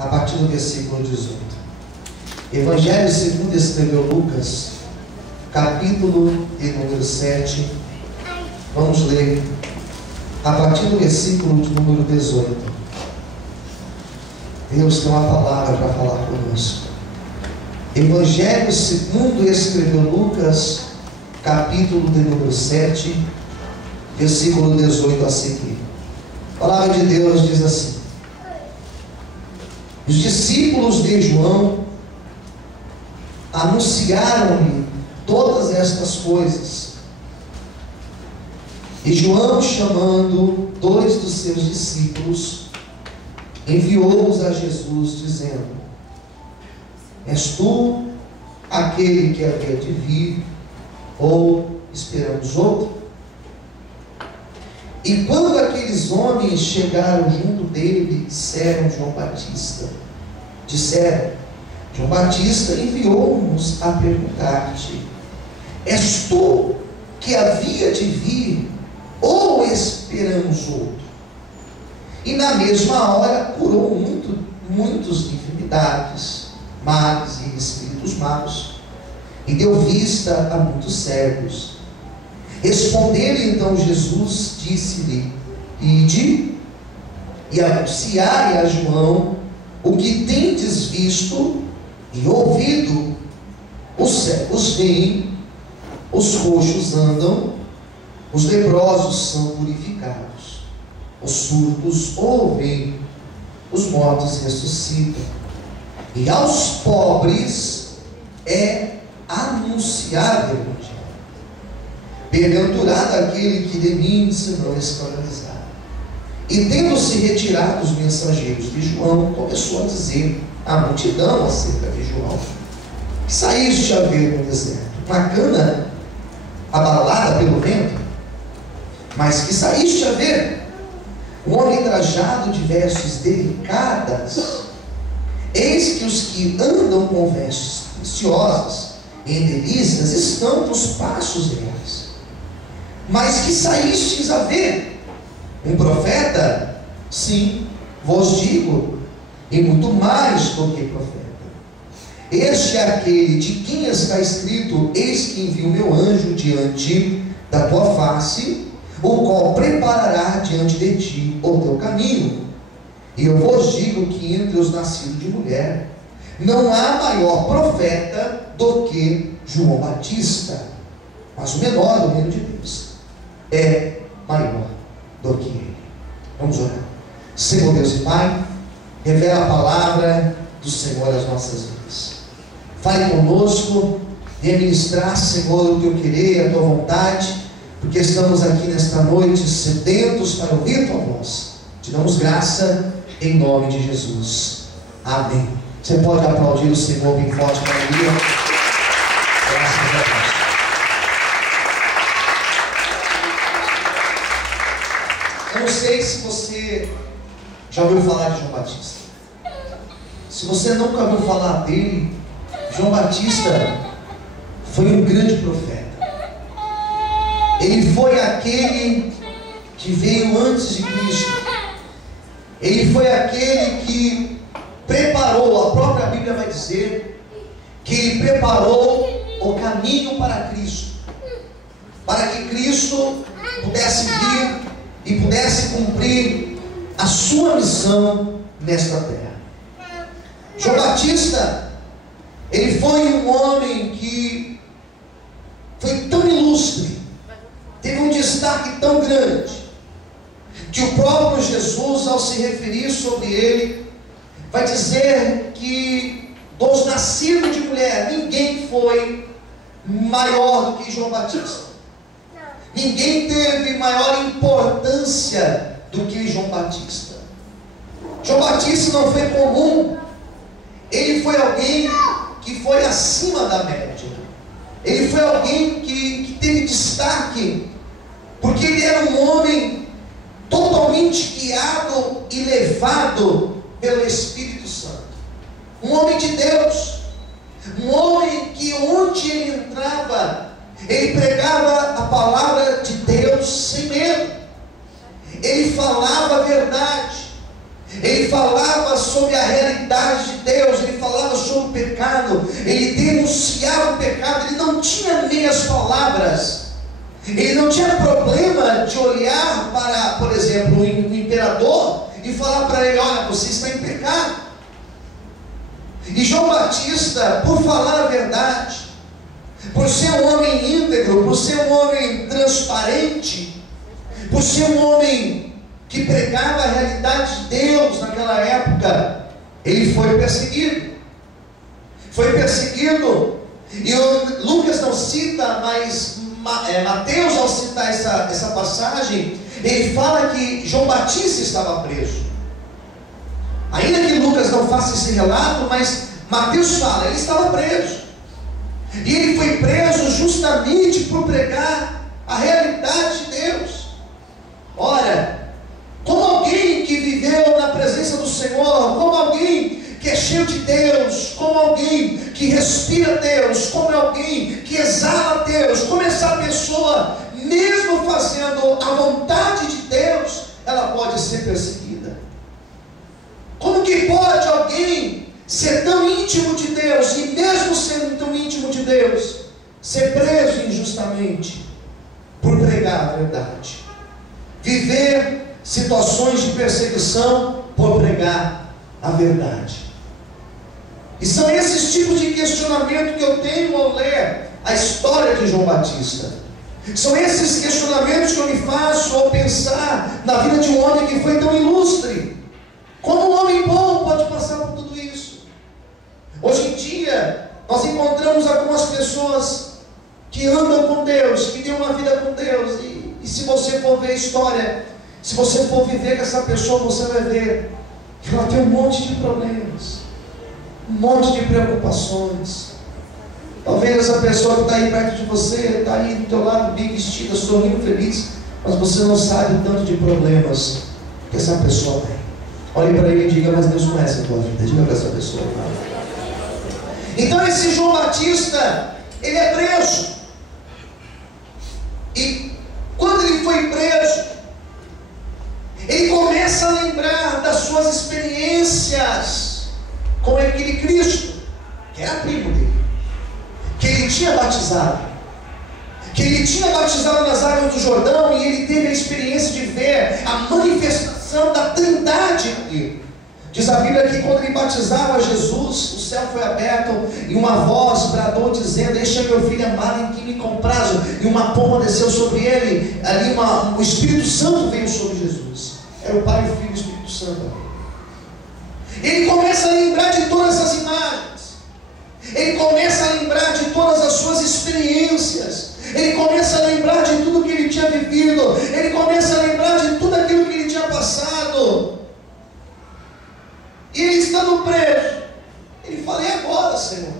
a partir do versículo 18. Evangelho segundo escreveu Lucas, capítulo de número 7. Vamos ler a partir do versículo de número 18. Deus tem uma palavra para falar conosco. Evangelho segundo escreveu Lucas, capítulo de número 7, versículo 18 a seguir. A palavra de Deus diz assim: os discípulos de João anunciaram-lhe todas estas coisas. E João, chamando 2 dos seus discípulos, enviou-os a Jesus, dizendo: és tu aquele que havia de vir, ou esperamos outro? E quando aqueles homens chegaram junto dele, disseram João Batista enviou-nos a perguntar-te: és tu que havia de vir, ou esperamos outro? E na mesma hora curou muitos de enfermidades, males e espíritos maus, e deu vista a muitos cegos. Respondendo então Jesus, disse-lhe: ide e anunciai a João o que tendes visto e ouvido: os cegos veem, os coxos andam, os leprosos são purificados, os surdos ouvem, os mortos ressuscitam, e aos pobres é anunciado o Evangelho. Bem-aventurado aquele que de mim se não escandalizar. E tendo-se retirado os mensageiros de João, começou a dizer à multidão acerca de João: que saíste a ver no deserto? Uma cana abalada pelo vento? Mas que saíste a ver? Um homem trajado de vestes delicadas? Eis que os que andam com vestes preciosas e delícias estão nos passos reais. Mas que saístes a ver? Um profeta? Sim, vos digo, e muito mais do que profeta. Este é aquele de quem está escrito: eis que envio meu anjo diante da tua face, o qual preparará diante de ti o teu caminho. E eu vos digo que entre os nascidos de mulher não há maior profeta do que João Batista, mas o menor do reino de Deus é maior do que ele. Vamos orar. Senhor Deus e Pai, revela a palavra do Senhor às nossas vidas. Fale conosco, venha ministrar, Senhor, o teu querer, a tua vontade, porque estamos aqui nesta noite sedentos para ouvir tua voz. Te damos graça em nome de Jesus. Amém. Você pode aplaudir o Senhor bem forte para ele. Graças a Deus. Eu não sei se você já ouviu falar de João Batista. Se você nunca ouviu falar dele, João Batista foi um grande profeta. Ele foi aquele que veio antes de Cristo. Ele foi aquele que preparou, a própria Bíblia vai dizer, que ele preparou o caminho para Cristo, para que Cristo pudesse vir e pudesse cumprir a sua missão nesta terra. João Batista, ele foi um homem que foi tão ilustre, teve um destaque tão grande, que o próprio Jesus, ao se referir sobre ele, vai dizer que dos nascidos de mulher, ninguém foi maior do que João Batista. Ninguém teve maior importância do que João Batista. João Batista não foi comum. Ele foi alguém que foi acima da média. Ele foi alguém que teve destaque, porque ele era um homem totalmente guiado e levado pelo Espírito Santo. Um homem de Deus. Um homem que onde ele entrava, ele pregava a palavra de Deus sem medo. Ele falava a verdade. Ele falava sobre a realidade de Deus, ele falava sobre o pecado, ele denunciava o pecado, ele não tinha meias palavras. Ele não tinha problema de olhar para, por exemplo, o imperador e falar para ele: olha, você está em pecado. E João Batista, por falar a verdade, por ser um homem íntegro, por ser um homem transparente, por ser um homem que pregava a realidade de Deus naquela época, ele foi perseguido. Foi perseguido. E Lucas não cita, mas Mateus, ao citar essa passagem, ele fala que João Batista estava preso. Ainda que Lucas não faça esse relato, mas Mateus fala, ele estava preso. E ele foi preso justamente por pregar a realidade de Deus. Ora, como alguém que viveu na presença do Senhor, como alguém que é cheio de Deus, como alguém que respira Deus, como alguém que exala Deus, como essa pessoa, mesmo fazendo a vontade de Deus, ela pode ser perseguida? Como que pode alguém ser tão íntimo de Deus, e mesmo sendo tão íntimo de Deus, ser preso injustamente por pregar a verdade? Viver situações de perseguição por pregar a verdade. E são esses tipos de questionamento que eu tenho ao ler a história de João Batista. São esses questionamentos que eu me faço ao pensar na vida de um homem que foi tão ilustre. Como um homem bom pode passar por tudo isso? Hoje em dia, nós encontramos algumas pessoas que andam com Deus, que têm uma vida com Deus, e se você for ver a história, se você for viver com essa pessoa, você vai ver que ela tem um monte de problemas, um monte de preocupações. Talvez essa pessoa que está aí perto de você, está aí do teu lado, bem vestida, sorrindo, feliz, mas você não sabe o tanto de problemas que essa pessoa tem. Olhe para ele e diga: mas Deus conhece a tua vida. Diga para essa pessoa. Então esse João Batista, ele é preso. E quando ele foi preso, ele começa a lembrar das suas experiências com aquele Cristo, que era primo dele, que ele tinha batizado, que ele tinha batizado nas águas do Jordão, e ele teve a experiência de ver a manifestação da Trindade ali. Diz a Bíblia que quando ele batizava Jesus, o céu foi aberto e uma voz bradou dizendo: este é meu filho amado em quem me comprazo. E uma pomba desceu sobre ele, ali o Espírito Santo veio sobre Jesus. Era o Pai, o Filho e o Espírito Santo. Ele começa a lembrar de todas essas imagens. Ele começa a lembrar de todas as suas experiências. Ele começa a lembrar de tudo que ele tinha vivido. Ele começa a lembrar de tudo aquilo que ele tinha passado. E ele estando preso, ele fala: e agora, Senhor?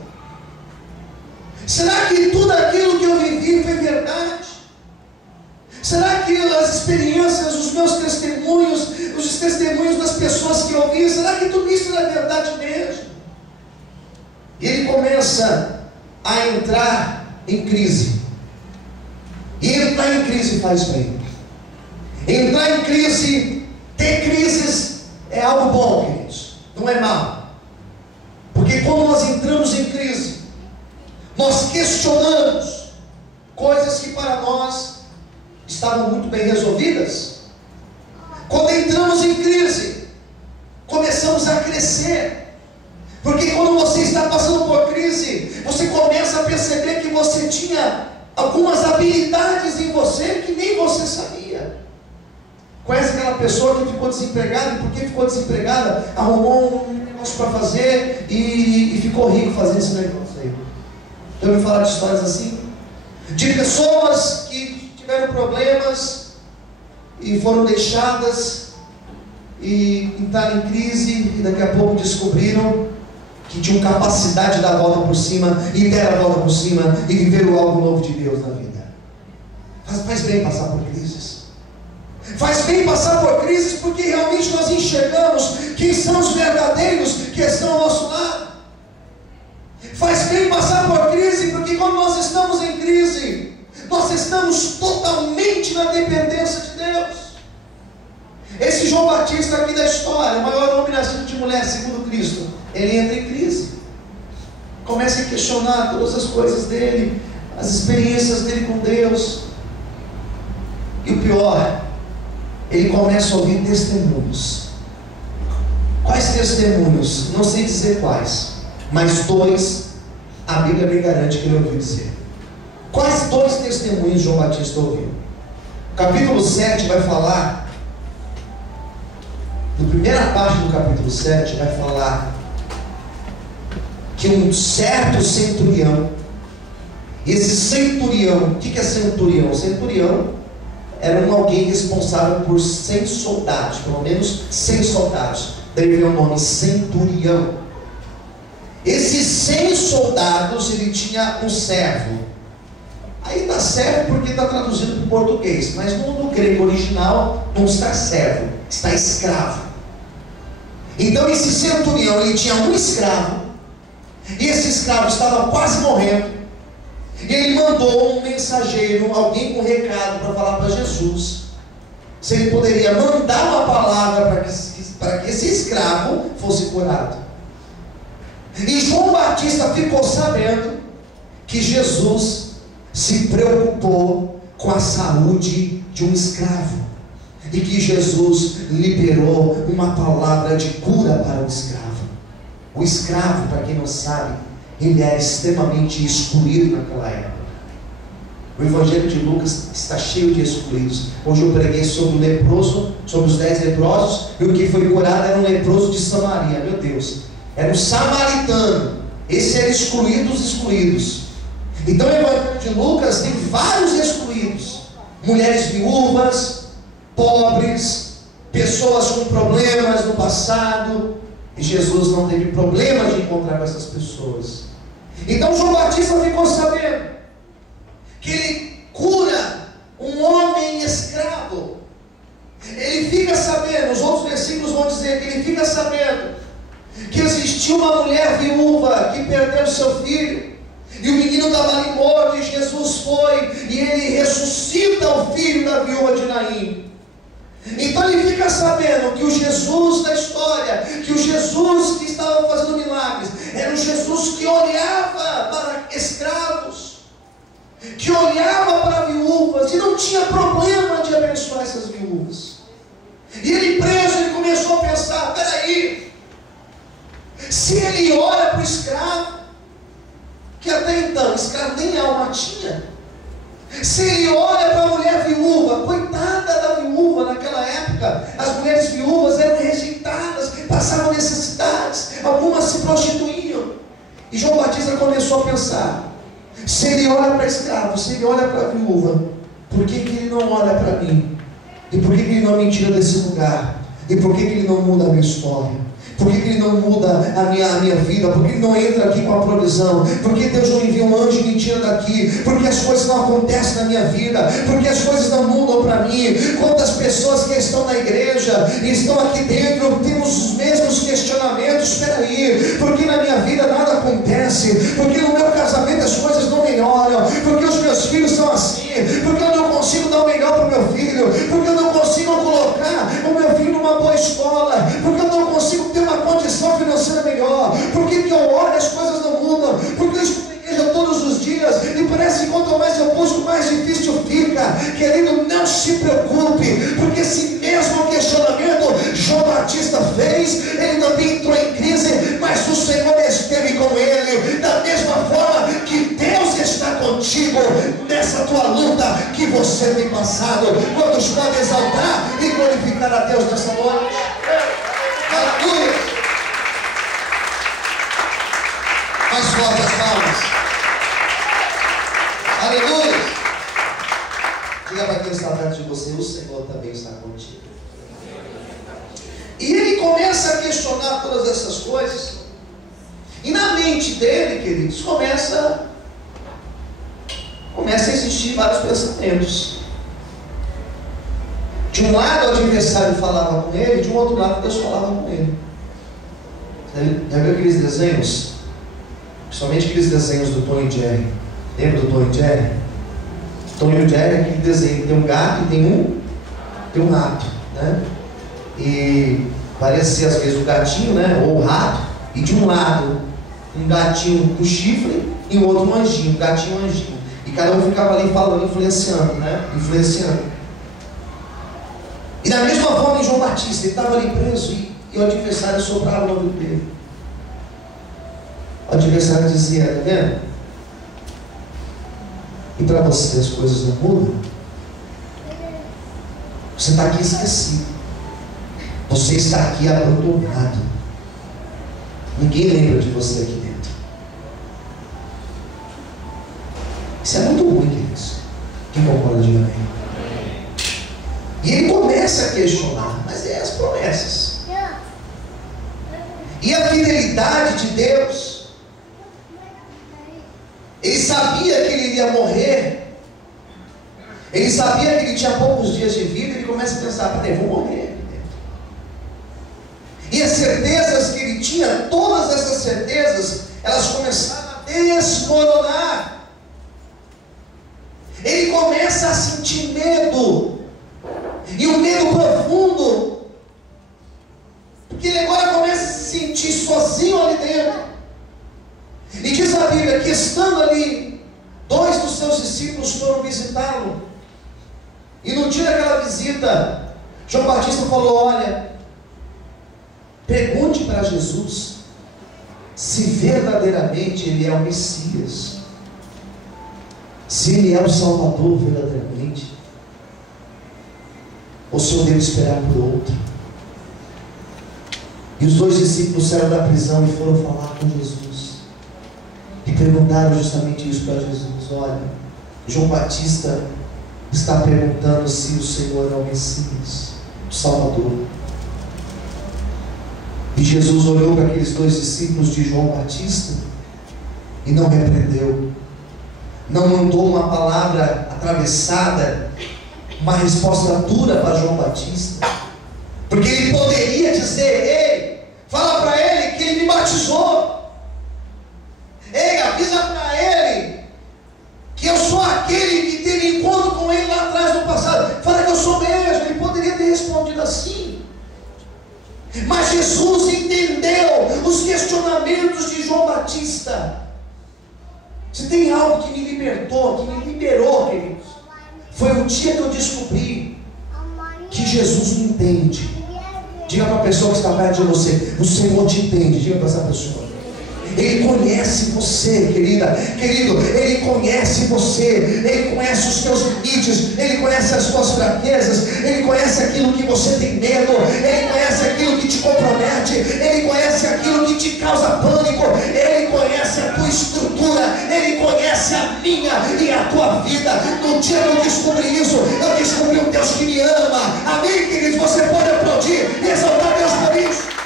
Será que tudo aquilo que eu vivi foi verdade? Será que as experiências, os meus testemunhos, os testemunhos das pessoas que eu ouvi, será que tudo isso é verdade mesmo? E ele começa a entrar em crise. E entrar em crise faz bem. Entrar em crise, ter crises é algo bom, queridos. Não é mal. Porque quando nós entramos em crise, nós questionamos coisas que para nós estavam muito bem resolvidas. Quando entramos em crise, começamos a crescer. Porque quando você está passando por crise, você começa a perceber que você tinha algumas habilidades em você que nem você sabia. Conhece aquela pessoa que ficou desempregada, e porque ficou desempregada, arrumou um negócio para fazer e ficou rico fazendo esse negócio aí? Já ouviu falar de histórias assim? De pessoas que tiveram problemas e foram deixadas e entraram em crise, e daqui a pouco descobriram que tinham capacidade de dar a volta por cima, e deram a volta por cima, e viveram algo novo de Deus na vida. Faz bem passar por crises. Faz bem passar por crises, porque realmente nós enxergamos quem são os verdadeiros que estão ao nosso lado. Faz bem passar por crise, porque quando nós estamos em crise, nós estamos totalmente na dependência de Deus. Esse João Batista aqui da história, o maior homem nascido de mulher segundo Cristo, ele entra em crise. Começa a questionar todas as coisas dele, as experiências dele com Deus. E o pior, ele começa a ouvir testemunhos. Quais testemunhos? Não sei dizer quais, mas dois a Bíblia me garante que ele ouviu dizer. Quais dois testemunhos João Batista ouviu? Capítulo 7 vai falar, na primeira parte do capítulo 7 vai falar que um certo centurião, esse centurião, o que é centurião? Centurião era alguém responsável por 100 soldados, pelo menos 100 soldados, daí veio o nome centurião. Esses 100 soldados, ele tinha um servo. Aí está servo porque está traduzido para o português, mas no grego original não está servo, está escravo. Então esse centurião, ele tinha um escravo, e esse escravo estava quase morrendo, e ele mandou um mensageiro, alguém com recado para falar para Jesus, se ele poderia mandar uma palavra para que esse escravo fosse curado. E João Batista ficou sabendo que Jesus se preocupou com a saúde de um escravo, e que Jesus liberou uma palavra de cura para o escravo. O escravo, para quem não sabe, ele era extremamente excluído naquela época. O Evangelho de Lucas está cheio de excluídos. Hoje eu preguei sobre o leproso, sobre os 10 leprosos, e o que foi curado era um leproso de Samaria. Meu Deus, era um samaritano. Esse era excluído dos excluídos. Então o Evangelho de Lucas tem vários excluídos: mulheres viúvas, pobres, pessoas com problemas no passado. E Jesus não teve problema de encontrar com essas pessoas. Então João Batista ficou sabendo que ele cura um homem escravo. Ele fica sabendo, os outros versículos vão dizer que ele fica sabendo que existiu uma mulher viúva que perdeu seu filho, e o menino estava ali morto, e Jesus foi e ele ressuscita o filho da viúva de Naim. Então ele fica sabendo que o Jesus da história, que o Jesus que estava fazendo milagres, era um Jesus que olhava para escravos, que olhava para viúvas, e não tinha problema de abençoar essas viúvas. E ele preso, ele começou a pensar: peraí, se ele olha para o escravo, que até então escravo nem alma tinha, se ele olha para a mulher viúva, coitada da viúva naquela época, as mulheres viúvas eram rejeitadas, passavam necessidades, algumas se prostituíam. E João Batista começou a pensar: se ele olha para escravo, se ele olha para a viúva, por que ele não olha para mim? E por que ele não me tira desse lugar? E por que ele não muda a minha história? Por que ele não muda a minha vida? Por que ele não entra aqui com a provisão? Por que Deus não envia um anjo e me tira daqui? Por que as coisas não acontecem na minha vida? Por que as coisas não mudam para mim? Quantas pessoas que estão na igreja e estão aqui dentro temos os mesmos questionamentos. Espera aí, por que na minha vida nada acontece? Por que no meu casamento as coisas não melhoram? Por que os meus filhos são assim? Por que eu não consigo dar o melhor para o meu filho? Por que eu não consigo colocar o meu filho numa boa escola? Por que eu não consigo ter uma condição financeira melhor? Por que eu olho as coisas não mudam? Por que eu estou na igreja todos os dias e parece que quanto mais eu busco, mais difícil fica? Querido, não se preocupe, porque esse mesmo questionamento João Batista fez, ele também entrou em crise, mas o Senhor esteve com ele. Da mesma forma que Deus está contigo nessa tua luta que você tem passado. Quantos podem exaltar e glorificar a Deus nessa noite? Aleluia! Mais forte as palmas. Aleluia! Diga para quem está perto de você: o Senhor também está contigo. E ele começa a questionar todas essas coisas, e na mente dele, queridos, começa a existir vários pensamentos. De um lado o adversário falava com ele, de um outro lado Deus falava com ele. Já viu aqueles desenhos? Principalmente aqueles desenhos do Tom e Jerry. Lembra do Tom e Jerry? Tom e Jerry é aquele desenho, tem um gato e tem um rato, né? E Parecia às vezes o gatinho, né? Ou o rato, e de um lado um gatinho com chifre e o outro um anjinho, um gatinho e um anjinho. E cada um ficava ali falando, influenciando, né? Influenciando. E da mesma forma em João Batista, ele estava ali preso e o adversário soprava no ouvido dele. O adversário dizia: tá vendo? E para você as coisas não mudam? Você está aqui esquecido. Você está aqui abandonado. Ninguém lembra de você aqui dentro. Isso é muito ruim, queridos. Quem concorda, diga amém. E ele começa a questionar: mas é as promessas e a fidelidade de Deus. Ele sabia que ele iria morrer. Ele sabia que ele tinha poucos dias de vida. Ele começa a pensar: peraí, vou morrer aqui dentro. E as certezas que ele tinha, todas essas certezas, elas começaram a desmoronar. Ele começa a sentir medo. E um medo profundo. Porque ele agora começa a se sentir sozinho ali dentro. E diz a Bíblia que, estando ali, 2 dos seus discípulos foram visitá-lo. E no dia daquela visita, João Batista falou: olha, pergunte para Jesus se verdadeiramente ele é o Messias, se ele é o Salvador verdadeiramente, ou se eu devo esperar por outro. E os 2 discípulos saíram da prisão e foram falar com Jesus. E perguntaram justamente isso para Jesus: olha, João Batista está perguntando se o Senhor é o Messias, o Salvador. E Jesus olhou para aqueles 2 discípulos de João Batista e não repreendeu, não mandou uma palavra atravessada, uma resposta dura para João Batista, porque ele poderia dizer: ei, fala para ele que ele me batizou. Ei, avisa para ele que eu sou aquele que teve encontro com ele lá atrás no passado. Fala que eu sou mesmo. Ele poderia ter respondido assim. Mas Jesus entendeu os questionamentos de João Batista. Se tem algo que me libertou, que me liberou, queridos, foi o dia que eu descobri que Jesus me entende. Diga para a pessoa que está perto de você: o Senhor te entende. Diga para essa pessoa. Ele conhece você, querida, querido. Ele conhece você. Ele conhece os teus limites. Ele conhece as tuas fraquezas. Ele conhece aquilo que você tem medo. Ele conhece aquilo que te compromete. Ele conhece aquilo que te causa pânico. Ele conhece a tua estrutura. Ele conhece a minha e a tua vida. No dia que eu descobri isso, eu descobri um Deus que me ama. Amém, queridos? Você pode aplaudir e exaltar Deus por isso.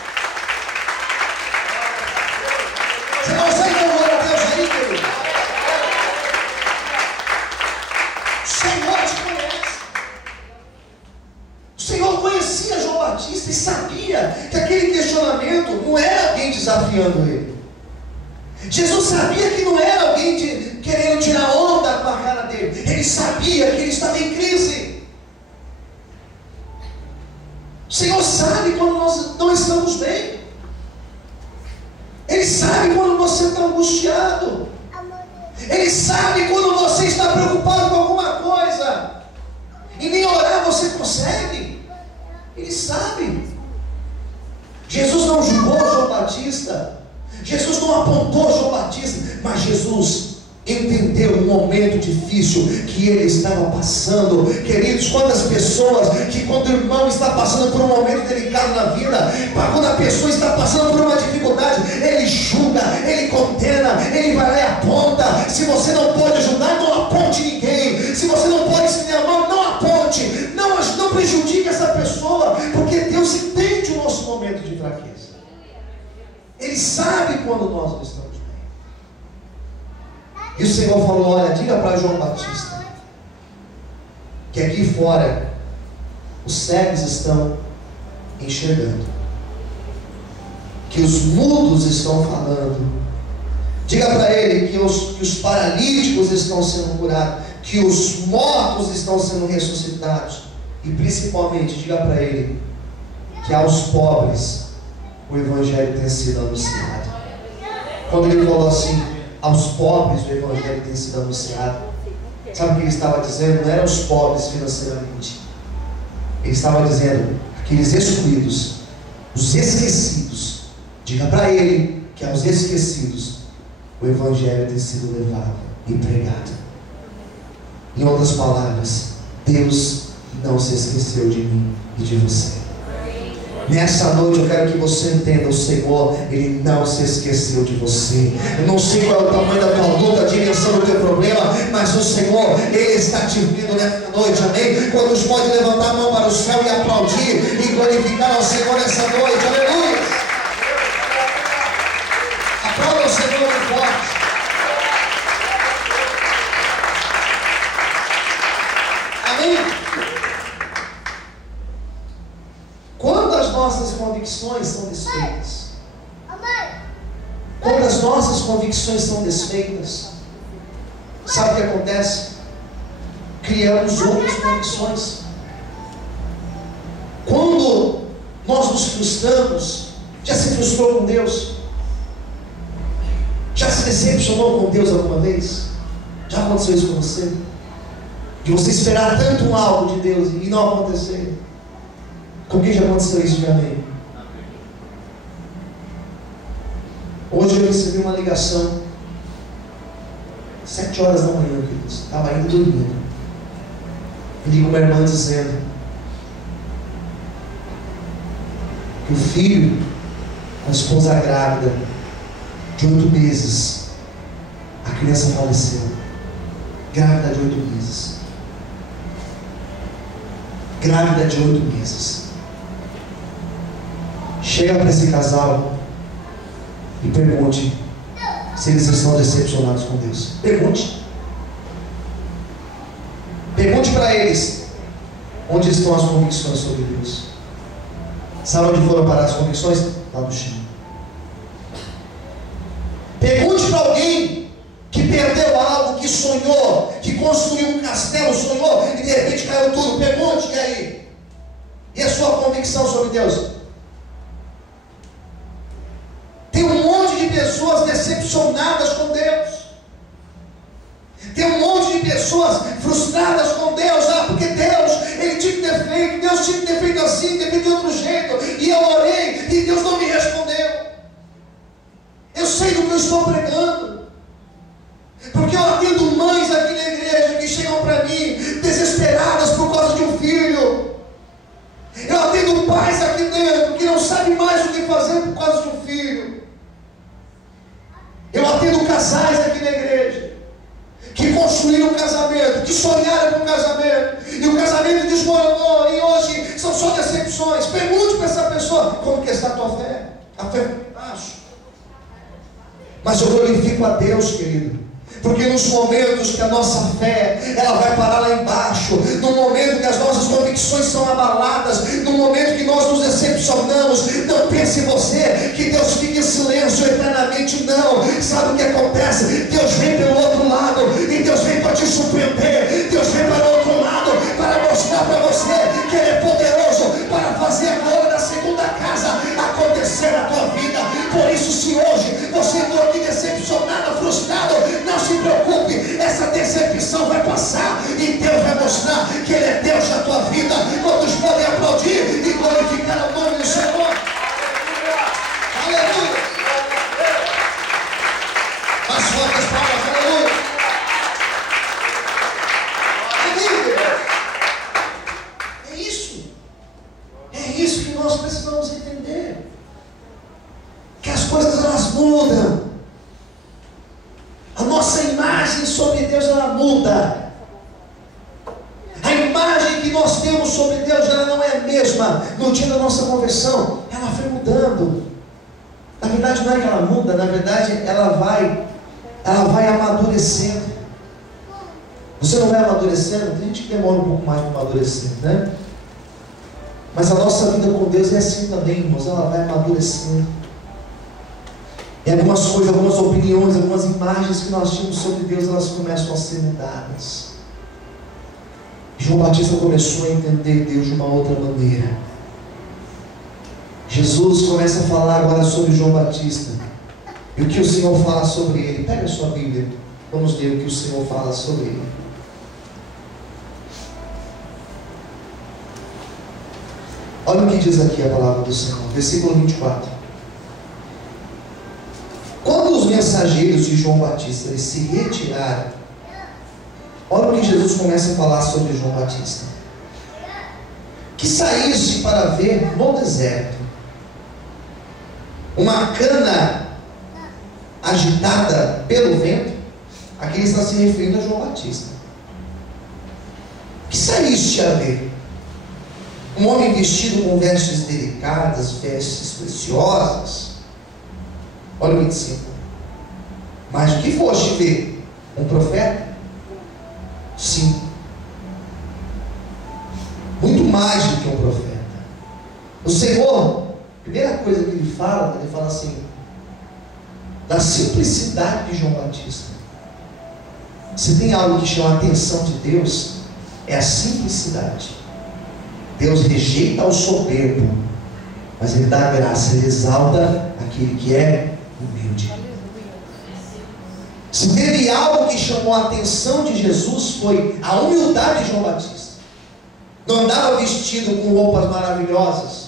Você consegue dar glória a Deus aí, querido? O Senhor te conhece. O Senhor conhecia João Batista e sabia que aquele questionamento não era alguém desafiando ele. Jesus sabia que não era alguém querendo tirar onda com a cara dele. Ele sabia que ele estava em crise. O Senhor sabe quando nós não estamos bem. Ele sabe quando você está angustiado. Ele sabe quando você está preocupado com alguma coisa e nem orar você consegue. Ele sabe. Jesus não julgou João Batista. Jesus não apontou João Batista. Mas Jesus entendeu o momento difícil que ele estava passando. Queridos, quantas pessoas que, quando o irmão está passando por um momento delicado na vida, quando a pessoa está passando por uma dificuldade, ele julga, ele condena, ele vai lá e aponta. Se você não pode ajudar, não aponte ninguém. Se você não pode estender a mão, não aponte. Não prejudique essa pessoa, porque Deus entende o nosso momento de fraqueza. Ele sabe quando nós não estamos bem. E o Senhor falou: olha, diga para João Batista que aqui fora os cegos estão enxergando, que os mudos estão falando. Diga para ele que os paralíticos estão sendo curados, que os mortos estão sendo ressuscitados. E principalmente diga para ele que aos pobres o Evangelho tem sido anunciado. Quando ele falou assim, aos pobres o Evangelho tem sido anunciado, sabe o que ele estava dizendo? Não eram os pobres financeiramente. Ele estava dizendo, aqueles excluídos, os esquecidos. Diga para ele que aos esquecidos o Evangelho tem sido levado e pregado. Em outras palavras, Deus não se esqueceu de mim e de você. Nessa noite eu quero que você entenda, o Senhor, Ele não se esqueceu de você. Eu não sei qual é o tamanho da tua luta, a dimensão do teu problema, mas o Senhor, Ele está te vendo nessa noite, amém? Quando pode levantar a mão para o céu e aplaudir e glorificar ao Senhor nessa noite, aleluia! Aplauda o Senhor muito forte. Amém? Quando as nossas convicções são desfeitas, quando as nossas convicções são desfeitas, sabe o que acontece? Criamos outras convicções. Quando nós nos frustramos, já se frustrou com Deus? Já se decepcionou com Deus alguma vez? Já aconteceu isso com você? De você esperar tanto algo de Deus e não acontecer? Com quem já aconteceu isso de amém? Hoje eu recebi uma ligação 7 horas da manhã, queridos. Estava indo dormindo. Me liga uma irmã dizendo que o filho, a esposa grávida de 8 meses, a criança faleceu. Grávida de 8 meses. Grávida de 8 meses. Chega para esse casal e pergunte se eles estão decepcionados com Deus. Pergunte. Pergunte para eles onde estão as convicções sobre Deus. Sabe onde foram parar as convicções? Lá no chão. Pergunte para alguém que perdeu algo, que sonhou, que construiu um castelo, sonhou e de repente caiu tudo. Pergunte, e aí? E a sua convicção sobre Deus? Tem um monte de pessoas decepcionadas com Deus. Tem um monte de pessoas frustradas com Deus. Porque Deus, Ele tinha que ter feito. Deus tinha que ter feito assim, ter feito de outro jeito. E eu orei e Deus não me respondeu. Eu sei do que eu estou pregando. Porque eu atendo mães aqui na igreja que chegam para mim desesperadas por causa de um filho. Eu atendo pais aqui dentro que não sabem mais o que fazer por causa de um filho. Eu atendo casais aqui na igreja que construíram um casamento, que sonharam com um casamento, e o casamento desmoronou, e hoje são só decepções. Pergunte para essa pessoa, como que está a tua fé? A fé foi baixo. Mas eu glorifico a Deus, querido, porque nos momentos que a nossa fé, ela vai parar lá embaixo, no momento que as nossas convicções são abaladas, no momento que nós nos decepcionamos, não pense você que Deus fica em silêncio eternamente, não. Sabe o que acontece? Deus vem pelo outro lado, e Deus vem para te surpreender. Deus vem para o outro lado, para mostrar para você que Ele é poderoso, para fazer a obra da segunda casa acontecer na tua vida. Por isso, se hoje você está aqui decepcionado, frustrado, não se preocupe, essa decepção vai passar e Deus vai mostrar que Ele é Deus na tua vida. Quantos podem aplaudir e glorificar o nome do Senhor? Aleluia! As fortes palmas, aleluia! É isso. É isso que nós precisamos entender. Que as coisas elas mudam. A nossa imagem sobre Deus ela muda. A imagem que nós temos sobre Deus ela não é a mesma no dia da nossa conversão. Ela foi mudando. Na verdade não é que ela muda, na verdade ela vai amadurecendo. Você não vai amadurecendo? Tem gente que demora um pouco mais para amadurecer, né? Mas a nossa vida com Deus é assim também, irmãos. Ela vai amadurecendo. E algumas coisas, algumas opiniões, algumas imagens que nós tínhamos sobre Deus, elas começam a ser mudadas. João Batista começou a entender Deus de uma outra maneira. Jesus começa a falar agora sobre João Batista e o que o Senhor fala sobre ele. Pega a sua Bíblia, vamos ler o que o Senhor fala sobre ele. Olha o que diz aqui a palavra do Senhor, versículo 24. Quando os mensageiros de João Batista eles se retiraram, olha o que Jesus começa a falar sobre João Batista: que saíste para ver no deserto uma cana agitada pelo vento. Aqui ele está se referindo a João Batista. Que saíste a ver um homem vestido com vestes delicadas, vestes preciosas. Olha o 25. Mas o que foste ver? Um profeta? Sim. Muito mais do que um profeta. O Senhor, a primeira coisa que ele fala assim, da simplicidade de João Batista. Se tem algo que chama a atenção de Deus, é a simplicidade. Deus rejeita o soberbo, mas Ele dá graça, Ele exalta aquele que é humilde. Se teve algo que chamou a atenção de Jesus, foi a humildade de João Batista. Não andava vestido com roupas maravilhosas.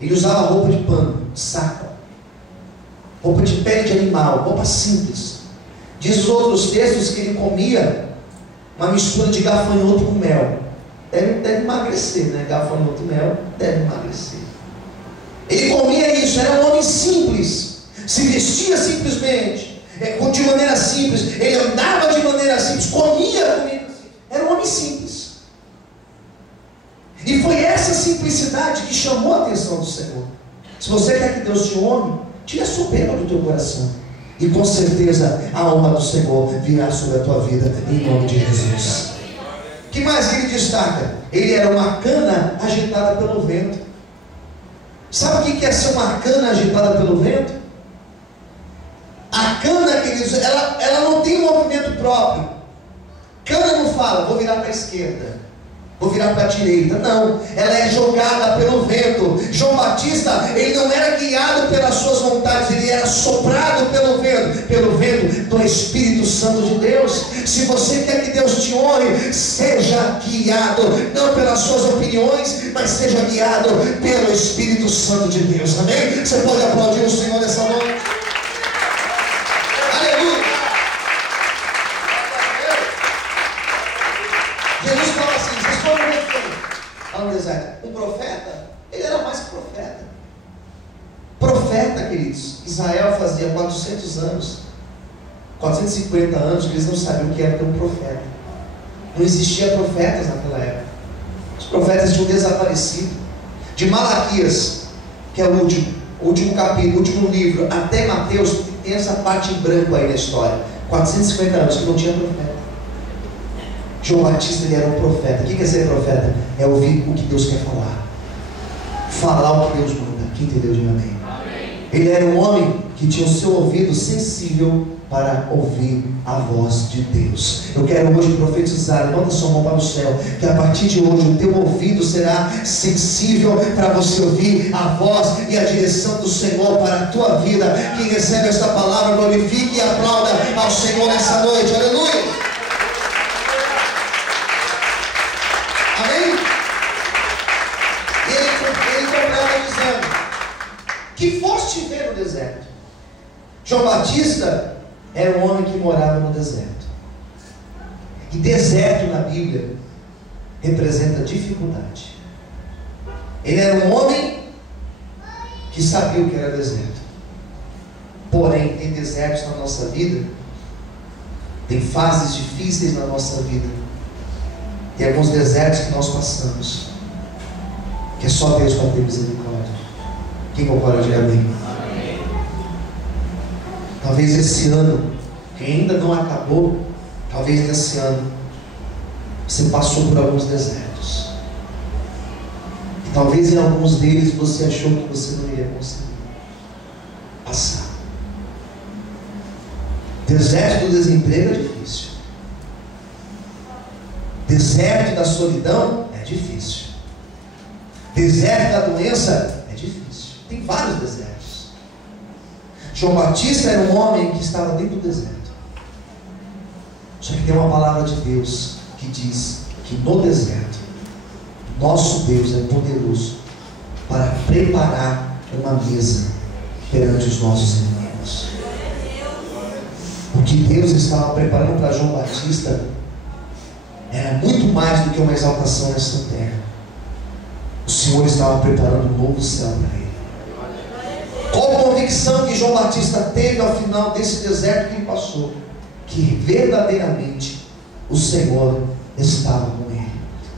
Ele usava roupa de pano, de saco, roupa de pele de animal, roupa simples. Diz os outros textos que ele comia uma mistura de gafanhoto com mel. Deve emagrecer, né? Gafanhoto, mel, deve emagrecer. Ele comia isso, era um homem simples, se vestia simplesmente, de maneira simples, ele andava de maneira simples, comia comida simples. Era um homem simples. E foi essa simplicidade que chamou a atenção do Senhor. Se você quer que Deus te honre, tira a soberba do teu coração, e com certeza a honra do Senhor virá sobre a tua vida, em nome de Jesus. O que mais ele destaca? Ele era uma cana agitada pelo vento. Sabe o que é ser uma cana agitada pelo vento? A cana, queridos, ela não tem um movimento próprio. Cana não fala, vou virar para a esquerda, vou virar para a direita. Não, ela é jogada pelo vento. João Batista, ele não era guiado pelas suas vontades, ele era soprado pelo vento do Espírito Santo de Deus. Se você quer que Deus te honre, seja guiado, não pelas suas opiniões, mas seja guiado pelo Espírito Santo de Deus. Amém? Você pode aplaudir o Senhor nessa noite? Aleluia! Jesus fala assim, vocês foram ver quem? Lá no deserto. Um profeta? Ele era mais que profeta. Profeta, queridos, Israel fazia 400 anos, 450 anos, que eles não sabiam o que era ter um profeta. Não existia profetas naquela época. Os profetas tinham desaparecido. De Malaquias, que é o último capítulo, o último livro, até Mateus, tem essa parte em branco aí na história. 450 anos que não tinha profeta. João Batista, ele era um profeta. O que é ser profeta? É ouvir o que Deus quer falar. Falar o que Deus manda. Quem entendeu, diga amém. Ele era um homem que tinha o seu ouvido sensível para ouvir a voz de Deus. Eu quero hoje profetizar, levanta sua mão para o céu, que a partir de hoje o teu ouvido será sensível para você ouvir a voz e a direção do Senhor para a tua vida. Quem recebe esta palavra, glorifique e aplauda ao Senhor nessa noite. Aleluia! Amém? E ele completa dizendo: que foste ver no deserto. João Batista era um homem que morava no deserto. E deserto na Bíblia representa dificuldade. Ele era um homem que sabia o que era deserto. Porém, tem desertos na nossa vida, tem fases difíceis na nossa vida, tem alguns desertos que nós passamos, que é só Deus para ter misericórdia. Quem concorda, diga amém. Talvez esse ano, que ainda não acabou, talvez nesse ano, você passou por alguns desertos. E talvez em alguns deles você achou que você não iria conseguir passar. Deserto do desemprego é difícil. Deserto da solidão é difícil. Deserto da doença é difícil. Tem vários desertos. João Batista era um homem que estava dentro do deserto. Só que tem uma palavra de Deus que diz que no deserto, nosso Deus é poderoso para preparar uma mesa perante os nossos inimigos. O que Deus estava preparando para João Batista era muito mais do que uma exaltação nesta terra. O Senhor estava preparando um novo céu para ele. Qual a convicção que João Batista teve ao final desse deserto que ele passou? Que verdadeiramente o Senhor estava com ele.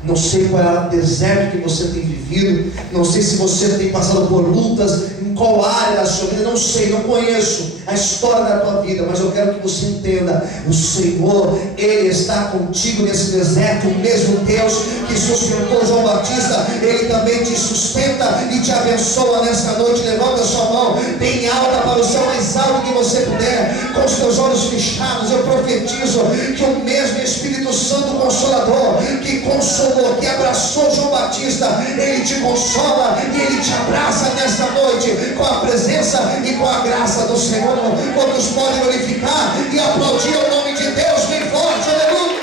Não sei qual é o deserto que você tem vivido, não sei se você tem passado por lutas, em qual área da sua vida, não sei, não conheço a história da tua vida, mas eu quero que você entenda: o Senhor, Ele está contigo nesse deserto. O mesmo Deus que sustentou João Batista, Ele também te sustenta e te abençoa nesta noite. Levanta a sua mão bem alta para o céu, mais alto que você puder, com os teus olhos fechados. Eu profetizo que o mesmo Espírito Santo Consolador que consolou, que abraçou João Batista, Ele te consola e Ele te abraça nesta noite com a presença e com a graça do Senhor. Quantos podem glorificar e aplaudir o nome de Deus bem forte? Aleluia!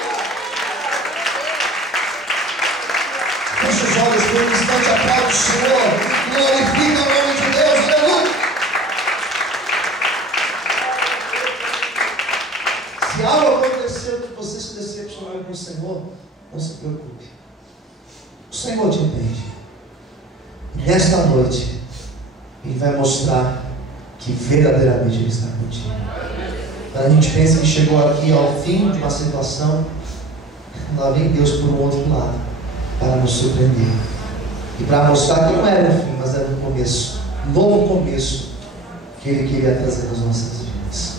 Feche os olhos por um instante, aplaude o Senhor, glorifica o nome de Deus. Aleluia! Se algo aconteceu que você se decepcionou com o Senhor, não se preocupe. O Senhor te entende. E nesta noite Ele vai mostrar que verdadeiramente Ele está contigo. Quando a gente pensa que chegou aqui ao fim de uma situação, lá vem Deus por um outro lado para nos surpreender e para mostrar que não era o fim, mas era um começo, um novo começo que Ele queria trazer nas nossas vidas.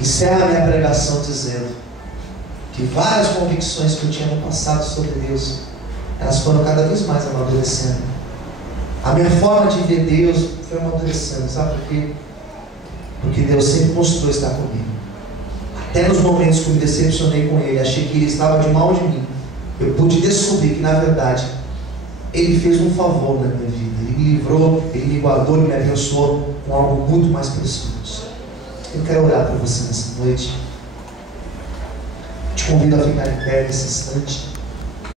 Encerro a minha pregação dizendo que várias convicções que eu tinha no passado sobre Deus, elas foram cada vez mais amadurecendo. A minha forma de ver Deus foi amadurecendo. Sabe por quê? Porque Deus sempre mostrou estar comigo. Até nos momentos que eu me decepcionei com Ele, achei que Ele estava de mal de mim, eu pude descobrir que na verdade Ele fez um favor na minha vida. Ele me livrou, Ele me guardou, Ele me abençoou com algo muito mais precioso. Eu quero orar por você nessa noite. Te convido a ficar em pé nesse instante.